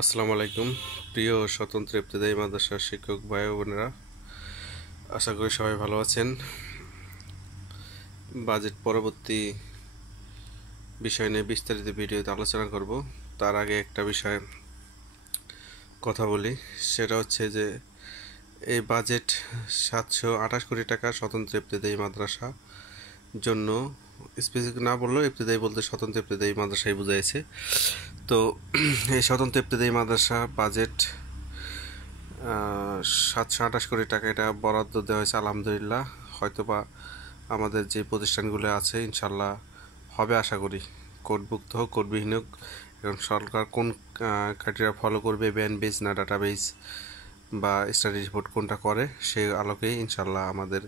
আসসালামু আলাইকুম প্রিয় স্বতন্ত্র ইবতেদায়ী মাদ্রাসার শিক্ষক ভাই বোনেরা, আশা করি সবাই ভালো আছেন। বাজেট পরবর্তী বিষয় নিয়ে বিস্তারিত ভিডিওতে আলোচনা করব। তার আগে একটা বিষয় কথা বলি, সেটা হচ্ছে যে এই বাজেট 728 কোটি টাকা স্বতন্ত্র ইবতেদায়ী মাদ্রাসা জন্য, স্পেসিফিক না বললেও ইবতেদায়ী বলতে স্বতন্ত্র ইবতেদায়ী মাদ্রাসাই বুঝাইছে। তো এই স্বতন্ত্র ইবতেদায়ী মাদ্রাসা বাজেট 728 কোটি টাকা এটা বরাদ্দ দেওয়া হয়েছে। আলহামদুলিল্লাহ, হয়তোবা আমাদের যে প্রতিষ্ঠানগুলো আছে ইনশাল্লাহ হবে, আশা করি। কোডভুক্ত হোক কোডবিহীন হোক, এখন সরকার কোন ক্রাইটেরিয়া ফলো করবে, ব্যান্ড বেস না ডাটাবেস বা স্টাডি রিপোর্ট কোনটা করে, সেই আলোকেই ইনশাল্লাহ আমাদের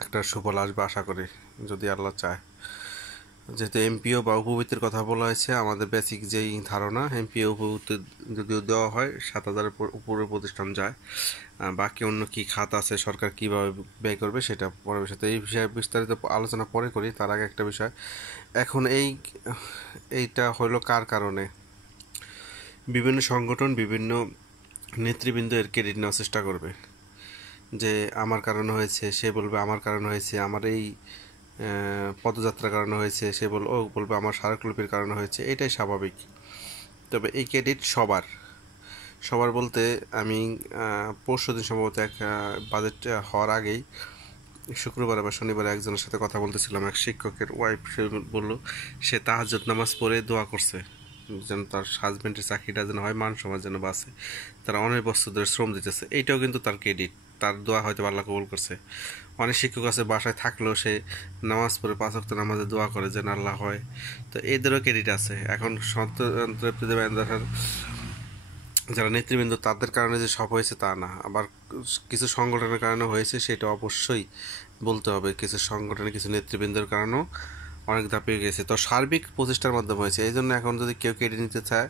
একটা সুফল আসবে আশা করি, যদি আল্লাহ চায়। যেহেতু এমপিও বা উপবৃত্তির কথা বলা হয়েছে, আমাদের বেসিক যেই ধারণা, এমপিও উপবৃত্তি যদিও দেওয়া হয় 7,000 উপরে প্রতিষ্ঠান যায়, বাকি অন্য কি খাত আছে, সরকার কিভাবে ব্যয় করবে সেটা পরে বিষয়। তো এই বিষয়ে বিস্তারিত আলোচনা পরে করি। তার আগে একটা বিষয়, এখন এইটা হলো কার কারণে? বিভিন্ন সংগঠন, বিভিন্ন নেতৃবৃন্দ এর ক্রেডিট নেওয়ার চেষ্টা করবে, যে আমার কারণে হয়েছে, সে বলবে আমার কারণে হয়েছে, আমার এই পদযাত্রার কারণে হয়েছে, সে বলবে আমার স্মারকলিপির কারণে হয়েছে। এটাই স্বাভাবিক। তবে এই ক্রেডিট সবার সবার বলতে আমি পরশুদিন সম্ভবত এক বাজেট হওয়ার আগেই শুক্রবার বা শনিবার একজনের সাথে কথা বলতেছিলাম, এক শিক্ষকের ওয়াইফ। সে বলল সে তাহাজ্জুদ নামাজ পড়ে দোয়া করছে যেন তার হাজব্যান্ডের চাকরিটা যেন হয়, মান সমাজ যেন বাঁচে। তারা অনেক বছর ধরে শ্রম দিতেছে, এইটাও কিন্তু তার ক্রেডিট। তার দোয়া হয়তো আল্লাহ কবুল করছে। অনেক শিক্ষক আছে বাসায় থাকলেও সে নামাজ পড়ে 5 ওয়াক্ত নামাজে দোয়া করে যেন আল্লাহ হয়, তো এদেরও ক্রেডিট আছে। এখন যারা নেতৃবৃন্দ তাদের কারণে যে সব হয়েছে তা না, আবার কিছু সংগঠনের কারণে হয়েছে, সেটা অবশ্যই বলতে হবে। কিছু সংগঠনের কিছু নেতৃবৃন্দের কারণেও অনেক দাপিয়ে গেছে। তো সার্বিক প্রচেষ্টার মাধ্যমে হয়েছে। এই জন্য এখন যদি কেউ ক্রেডিট নিতে চায়,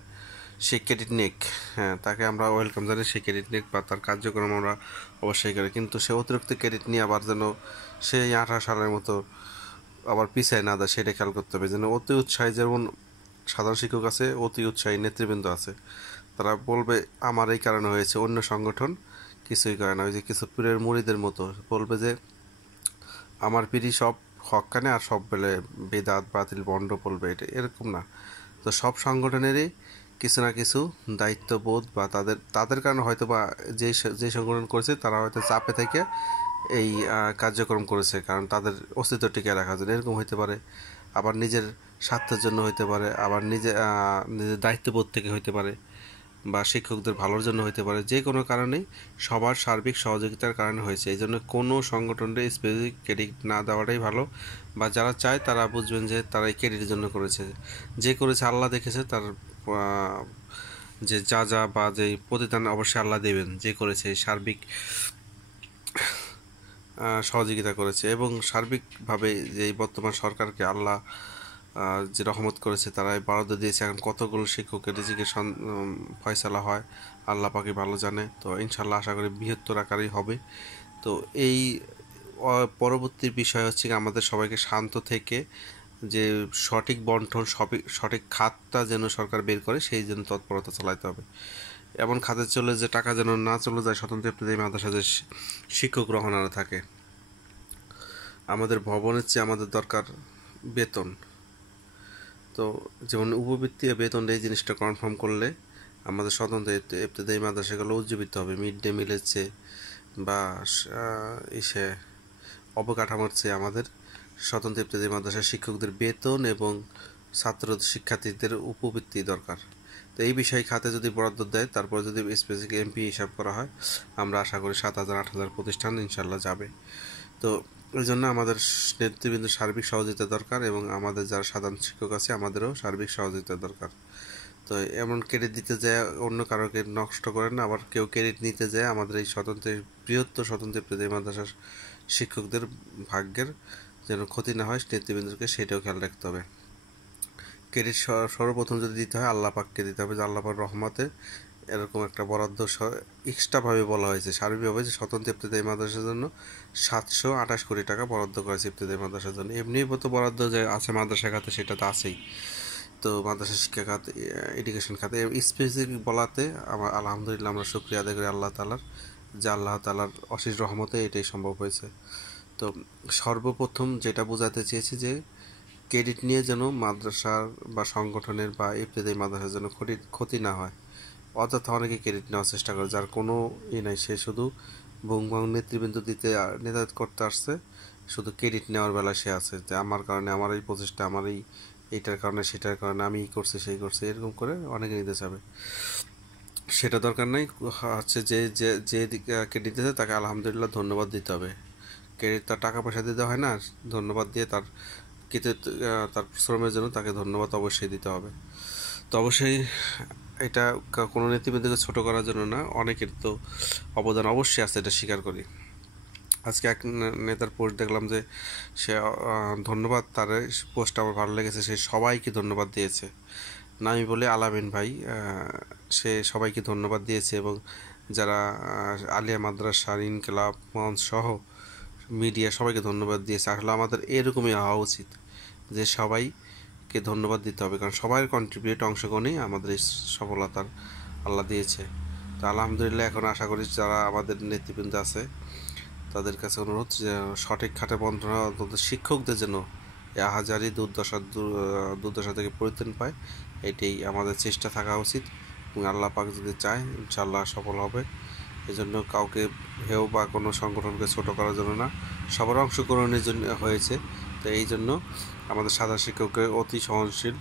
সে ক্রেডিট নিক, হ্যাঁ, তাকে আমরা ওয়েলকাম জানি, সে ক্রেডিট নিক বা তার কার্যক্রম আমরা অবশ্যই করি। কিন্তু সে অতিরিক্ত ক্রেডিট নিয়ে আবার যেন সেই 18 সালের মতো আবার পিছায় না দেয়, সেটা খেয়াল করতে হবে। যেন অতি উৎসাহী, যেমন সাধারণ শিক্ষক আছে, অতি উৎসাহী নেতৃবৃন্দ আছে, তারা বলবে আমার এই কারণে হয়েছে, অন্য সংগঠন কিছুই করে না। ওই যে কিছু পীরের মুড়িদের মতো বলবে যে আমার পীরই সব হক্কানে, আর সব বেলে বেদাত বাতিল বন্ড বলবে, এটা এরকম না। তো সব সংগঠনেরই কিছু না কিছু দায়িত্ববোধ বা তাদের কারণে হয়তো বা যে সংগঠন করেছে তারা হয়তো চাপে থেকে এই কার্যক্রম করেছে, কারণ তাদের অস্তিত্ব টিকিয়ে রাখার জন্য, এরকম হইতে পারে। আবার নিজের স্বার্থের জন্য হইতে পারে, আবার নিজের দায়িত্ববোধ থেকে হইতে পারে, বা শিক্ষকদের ভালোর জন্য হইতে পারে। যে কোনো কারণেই সবার সার্বিক সহযোগিতার কারণে হয়েছে। এই জন্য কোনো সংগঠনের স্পেসিফিক ক্রেডিট না দেওয়াটাই ভালো। বা যারা চায় তারা বুঝবেন যে তারা এই ক্রেডিটের জন্য করেছে, যে করেছে আল্লাহ দেখেছে, তার যে যা বা যে প্রতিদান অবশ্যই আল্লাহ দেবেন। যে করেছে সার্বিক সহযোগিতা করেছে, এবং সার্বিকভাবে যে বর্তমান সরকারকে আল্লাহ যে রহমত করেছে, তারা বরাদ্দ দিয়েছে। এখন কতগুলো শিক্ষকের রিজিকের ফয়সালা হয় আল্লাহ পাকে ভালো জানে। তো ইনশাল্লাহ আশা করি বৃহত্তর আকারেই হবে। তো এই পরবর্তী বিষয় হচ্ছে আমাদের সবাইকে শান্ত থেকে যে সঠিক বন্টন, সঠিক খাতটা যেন সরকার বের করে, সেই জন্য তৎপরতা চালাতে হবে। এমন খাতে চলে যে টাকা যেন না চলে যায় স্বতন্ত্র ইবতেদায়ী মাদ্রাসা, যে শিক্ষক রহনারা থাকে। আমাদের ভবনের চেয়ে আমাদের দরকার বেতন। তো যেমন উপবৃত্তি বেতন, এই জিনিসটা কনফার্ম করলে আমাদের স্বতন্ত্র ইবতেদায়ী মাদ্রাসাগুলো উজ্জীবিত হবে। মিড ডে মিলের চেয়ে বা অবকাঠামোর চেয়ে আমাদের স্বতন্ত্র ইবতেদায়ী মাদ্রাসার শিক্ষকদের বেতন এবং ছাত্র শিক্ষার্থীদের উপবৃত্তি দরকার। তো এই বিষয় খাতে যদি বরাদ্দ দেয়, তারপর যদি স্পেসিফিক এমপি হিসাব করা হয়, আমরা আশা করি 7,000-8,000 প্রতিষ্ঠান ইনশাল্লাহ যাবে। তো এই জন্য আমাদের নেতৃবৃন্দের সার্বিক সহযোগিতা দরকার, এবং আমাদের যারা সাধারণ শিক্ষক আছে আমাদেরও সার্বিক সহযোগিতা দরকার। তো এমন ক্রেডিট দিতে যায় অন্য কারোকে নষ্ট করেন না, আবার কেউ ক্রেডিট নিতে যায় আমাদের এই বৃহত্তর স্বতন্ত্র ইবতেদায়ী মাদ্রাসার শিক্ষকদের ভাগ্যের যেন ক্ষতি না হয়, নেতৃবৃন্দকে সেটাও খেয়াল রাখতে হবে। ক্রেডিট সর্বপ্রথম যদি দিতে হয় আল্লাহ পাককে দিতে হবে, যে আল্লাহ পাক রহমতে এরকম একটা বরাদ্দ এক্সট্রাভাবে বলা হয়েছে সার্বিকভাবে, যে স্বতন্ত্র ইবতেদায়ী মাদ্রাসার জন্য 728 কোটি টাকা বরাদ্দ করেছে ইবতেদায়ী মাদ্রাসার জন্য। এমনি তো বরাদ্দ যে আছে মাদ্রাসা খাতে, সেটা তো আছেই। তো মাদ্রাসা শিক্ষা খাত, এডুকেশন খাতে স্পেসিফিক বলাতে আমার আলহামদুলিল্লাহ আমরা শুকরিয়া আদায় করি আল্লাহ তাআলার, যে আল্লাহ তাআলার অশেষ রহমতে এটাই সম্ভব হয়েছে। তো সর্বপ্রথম যেটা বোঝাতে চেয়েছি যে ক্রেডিট নিয়ে যেন মাদ্রাসার বা সংগঠনের বা ইবতেদায়ী মাদ্রাসার যেন ক্ষতি না হয়। অযথা অনেকে ক্রেডিট নেওয়ার চেষ্টা করে, যার কোনো নাই, সে শুধু বুং নেতৃবৃন্দ দিতে নেতৃত্ব করতে আসছে, শুধু ক্রেডিট নেওয়ার বেলায় সে আছে যে আমার কারণে, আমার এই প্রচেষ্টা, আমার এইটার কারণে, সেটার কারণে আমি করছি, সেই করছি, এরকম করে অনেকে নিতে চাবে। সেটা দরকার নাই। হচ্ছে যে যে যে ক্রেডিট দিতে তাকে আলহামদুলিল্লাহ ধন্যবাদ দিতে হবে। ক্রেডিট তার টাকা পয়সা দিতে হয় না, ধন্যবাদ দিয়ে তার তার শ্রমের জন্য তাকে ধন্যবাদ অবশ্যই দিতে হবে। তো অবশ্যই এটা কোনো নেতৃবৃন্দকে ছোট করার জন্য না, অনেকের তো অবদান অবশ্যই আছে, এটা স্বীকার করি। আজকে এক নেতার পোস্ট দেখলাম যে সে ধন্যবাদ, তার পোস্ট আমার ভালো লেগেছে, সে সবাইকে ধন্যবাদ দিয়েছে। নামি বলে আলামিন ভাই, সে সবাইকে ধন্যবাদ দিয়েছে এবং যারা আলিয়া মাদ্রাসা, ইনকিলাব মঞ্চ সহ মিডিয়া সবাইকে ধন্যবাদ দিয়েছে। আসলে আমাদের এরকমই হওয়া উচিত যে সবাইকে ধন্যবাদ দিতে হবে, কারণ সবাই কন্ট্রিবিউট, অংশগ্রহণই আমাদের এই সফলতার আল্লাহ দিয়েছে। তো আলহামদুলিল্লাহ এখন আশা করি যারা আমাদের নেতৃবৃন্দ আছে তাদের কাছে অনুরোধ যে সঠিক খাতে বন্টনা, অন্তত শিক্ষকদের যেন আহাজারি দুর্দশা থেকে পরিত্রাণ পায়, এটাই আমাদের চেষ্টা থাকা উচিত। এবং আল্লাহ পাক যদি চায় ইনশাআল্লাহ সফল হবে। এজন্য কাউকে হেও বা কোনো সংগঠনকে ছোট করার জন্য না, সবার অংশগ্রহণের জন্য হয়েছে। তো এই জন্য আমাদের সাধারণ শিক্ষককে অতি সহনশীল,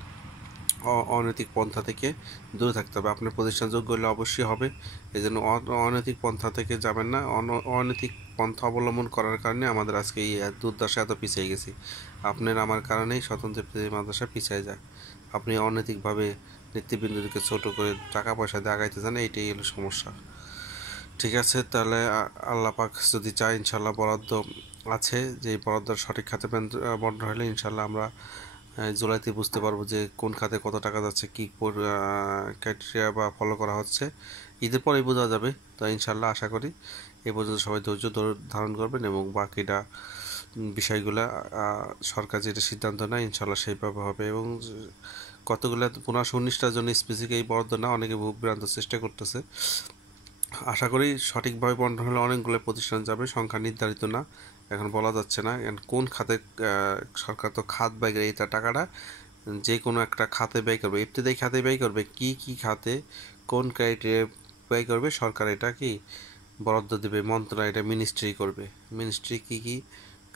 অনৈতিক পন্থা থেকে দূরে থাকতে হবে। আপনার প্রতিষ্ঠান যোগ্য হলে অবশ্যই হবে, এই জন্য অনৈতিক পন্থা থেকে যাবেন না। অনৈতিক পন্থা অবলম্বন করার কারণে আমাদের আজকে এই দুর্দশা এত পিছিয়ে গেছি। আপনার আমার কারণেই স্বতন্ত্র মাদ্রাসা পিছিয়ে যায়। আপনি অনৈতিকভাবে নেতৃবৃন্দকে ছোট করে টাকা পয়সা দিয়ে আগাইতে চান, এইটাই হলো সমস্যা। ঠিক আছে, তাহলে আল্লাহ পাক যদি চায় ইনশাল্লাহ বরাদ্দ আছে, যে বরাদ্দের সঠিক খাতে বন্টন হলে ইনশাল্লাহ আমরা জুলাইতে বুঝতে পারবো যে কোন খাতে কত টাকা যাচ্ছে, কী ক্রাইটেরিয়া বা ফলো করা হচ্ছে। ঈদের পরেই বোঝা যাবে। তো ইনশাল্লাহ আশা করি এ পর্যন্ত সবাই ধৈর্য ধারণ করবেন এবং বাকিটা বিষয়গুলো সরকার যেটা সিদ্ধান্ত নেয় ইনশাল্লাহ সেইভাবে হবে। এবং কতগুলো 15-19টার জন্য স্পেসিফিক এই বরাদ্দ না, অনেকে ভুল চেষ্টা করতেছে। আশা করি সঠিকভাবে বন্টন হলে অনেকগুলো প্রতিষ্ঠান যাবে, সংখ্যা নির্ধারিত না, এখন বলা যাচ্ছে না কোন খাতে। সরকার তো খাত ব্যয় করে, এটা টাকাটা যে কোনো একটা খাতে ব্যয় করবে, ইবতেদায়ী খাতে ব্যয় করবে, কি কি খাতে কোন ক্রাইটেরিয়া ব্যয় করবে সরকার এটা কি বরাদ্দ দেবে, মন্ত্রণালয় এটা মিনিস্ট্রি করবে। মিনিস্ট্রি কি কি,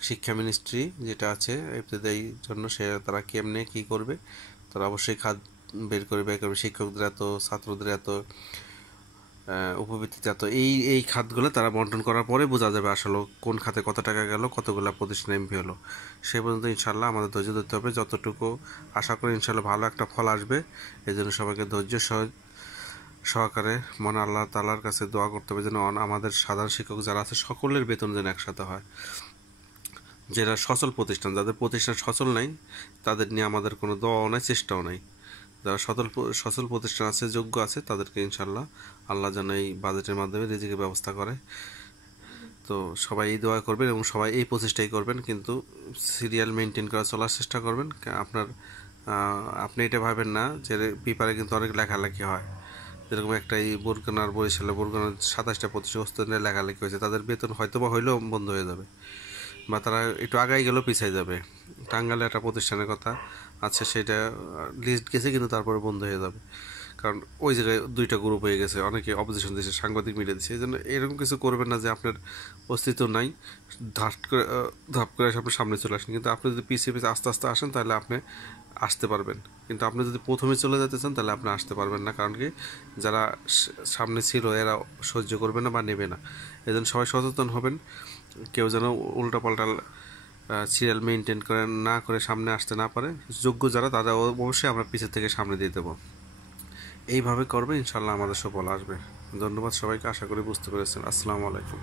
শিক্ষা মিনিস্ট্রি যেটা আছে ইবতেদায়ী জন্য, সে তারা কেমনে কি করবে, তারা অবশ্যই খাত বের করে ব্যয় করবে। শিক্ষকদের এত, ছাত্রদের এত, উপবৃত্তিতে এত, এই খাতগুলো তারা বন্টন করার পরে বোঝা যাবে আসলে কোন খাতে কত টাকা গেল, কতগুলো প্রতিষ্ঠান এমপি হলো। সে পর্যন্ত ইনশাল্লাহ আমাদের ধৈর্য ধরতে হবে। যতটুকু আশা করি ইনশাল্লাহ ভালো একটা ফল আসবে। এই জন্য সবাইকে ধৈর্য সহকারে মনে আল্লাহ তাআলার কাছে দোয়া করতে হবে যেন আমাদের সাধারণ শিক্ষক যারা আছে সকলের বেতন যেন একসাথে হয়। যারা সচল প্রতিষ্ঠান, যাদের প্রতিষ্ঠান সচল নাই, তাদের নিয়ে আমাদের কোনো দোয়াও নাই, চেষ্টাও নাই। যারা সচল প্রতিষ্ঠান আছে, যোগ্য আছে, তাদেরকে ইনশাল্লাহ আল্লাহ যেন এই বাজেটের মাধ্যমে রিজিকের ব্যবস্থা করে। তো সবাই এই দোয়া করবেন এবং সবাই এই প্রচেষ্টাই করবেন, কিন্তু সিরিয়াল মেনটেন করা চলার চেষ্টা করবেন। আপনি এটা ভাবেন না যে পেপারে কিন্তু অনেক লেখালেখি হয়, যেরকম একটা এই বরগুনার, বরিশালে বরগুনার 27টা প্রতিষ্ঠানের লেখালেখি হয়েছে, তাদের বেতন হয়তো বা হইলেও বন্ধ হয়ে যাবে, বা তারা একটু আগাই গেলেও পিছিয়ে যাবে। টাঙ্গাইলে একটা প্রতিষ্ঠানের কথা আছে, সেটা লিস্ট গেছে কিন্তু তারপরে বন্ধ হয়ে যাবে, কারণ ওই জায়গায় 2টা গ্রুপ হয়ে গেছে, অনেকে অপোজিশন দিয়েছে, সাংবাদিক মিডিয়া দিচ্ছে। এই জন্য এরকম কিছু করবেন না যে আপনার অস্তিত্ব নাই, ধাপ করে আপনার সামনে চলে আসেন। কিন্তু আপনি যদি পিছিয়ে আস্তে আস্তে আসেন তাহলে আপনি আসতে পারবেন, কিন্তু আপনি যদি প্রথমে চলে যেতে চান তাহলে আপনি আসতে পারবেন না, কারণ কি যারা সামনে ছিল এরা সহ্য করবে না বা নেবে না। এই জন্য সবাই সচেতন হবেন, কেউ যেন উল্টাপাল্টা সিরিয়াল মেনটেন করে না করে সামনে আসতে না পারে। যোগ্য যারা, তারা অবশ্যই আমরা পিছের থেকে সামনে দিয়ে দেবো। এইভাবে করবে, ইনশাল্লাহ আমাদের সফল আসবে। ধন্যবাদ সবাইকে, আশা করি বুঝতে পেরেছেন। আসসালামু আলাইকুম।